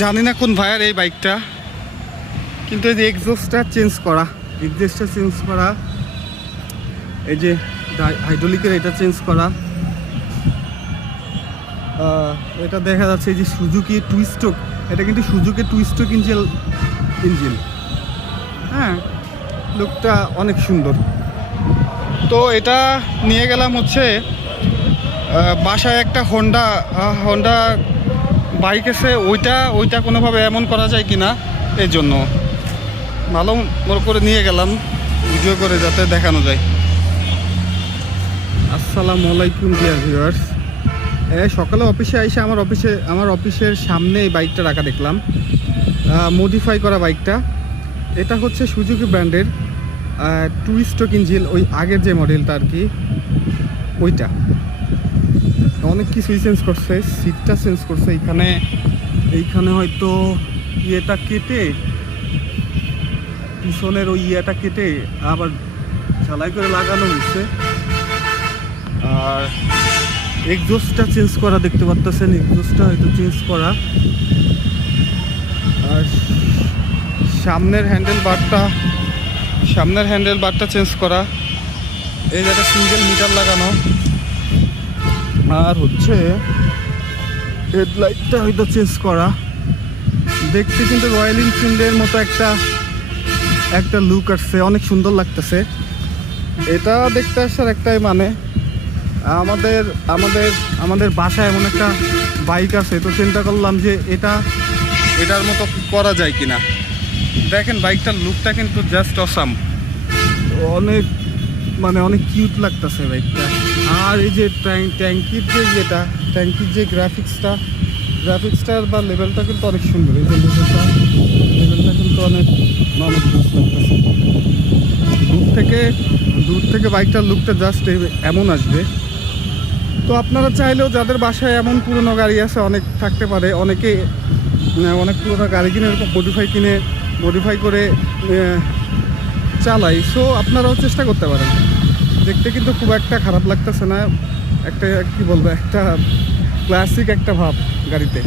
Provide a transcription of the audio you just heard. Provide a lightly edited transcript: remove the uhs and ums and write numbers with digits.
জানি না কোন ভাইয়ের এই বাইকটা, কিন্তু এই যে এক্সস্টটা চেঞ্জ করা, এই যে হাইড্রোলিকের এটা চেঞ্জ করা, এটা দেখা যাচ্ছে এই যে সুজুকি টুইস্টক, এটা কিন্তু সুজুকি টুইস্টক ইঞ্জিন। হ্যাঁ, লুকটা অনেক সুন্দর। তো এটা নিয়ে গেলাম হচ্ছে বাসায় একটা হোন্ডা বাইক আছে, ওইটা কোনোভাবে এমন করা যায় কি না, এই জন্য ভালো করে নিয়ে গেলাম ভিডিও করে যাতে দেখানো যায়। আসসালামু আলাইকুম ডিয়ার ভিউয়ার্স। সকালে অফিসে আইসে আমার অফিসের সামনে এই বাইকটা রাখা দেখলাম, মডিফাই করা বাইকটা। এটা হচ্ছে সুজুকি ব্র্যান্ডের টুইস্টক ইঞ্জিন, ওই আগের যে মডেলটা আর কি, ওইটা। অনেক কিছুই চেঞ্জ করছে, সিটটা চেঞ্জ করছে, এইখানে হয়তো ইয়েটা কেটে, পিছনের ওই ইয়েটা কেটে আবার ঝালাই করে লাগানো হয়েছে। আর এক্সস্টটা চেঞ্জ করা দেখতে পাচ্ছেন, এক্সস্টটা হয়তো চেঞ্জ করা। আর সামনের হ্যান্ডেল বারটা চেঞ্জ করা। এই যে একটা সিঙ্গেল মিটার লাগানো। আর হচ্ছে হেডলাইটটা হয়তো চেঞ্জ করা। দেখতে কিন্তু রয়্যাল এনফিল্ডের মতো একটা লুক আসছে, অনেক সুন্দর লাগতেছে। এটা দেখতে আসার একটাই মানে, আমাদের বাসায় এমন একটা বাইক আছে, তো চিন্তা করলাম যে এটার মতো করা যায় কিনা। দেখেন বাইকটার লুকটা কিন্তু জাস্ট অসাম, অনেক কিউট লাগতেছে বাইকটা। আর এই যে ট্যাঙ্কির যে গ্রাফিক্সটার বা লেভেলটা কিন্তু অনেক সুন্দর। এই যে লেভেলটা কিন্তু অনেক লাগতেছে। দূর থেকে বাইকটার লুকটা জাস্ট এমন আসবে। তো আপনারা চাইলেও, যাদের বাসায় এমন পুরনো গাড়ি আছে, অনেক থাকতে পারে, অনেকে অনেক পুরনো গাড়ি কিনে এরকম মডিফাই করে চালাই, সো আপনারাও চেষ্টা করতে পারেন। দেখতে কিন্তু খুব একটা খারাপ লাগতেছে না, একটা কি বলবো, একটা ক্লাসিক একটা ভাব গাড়িতে।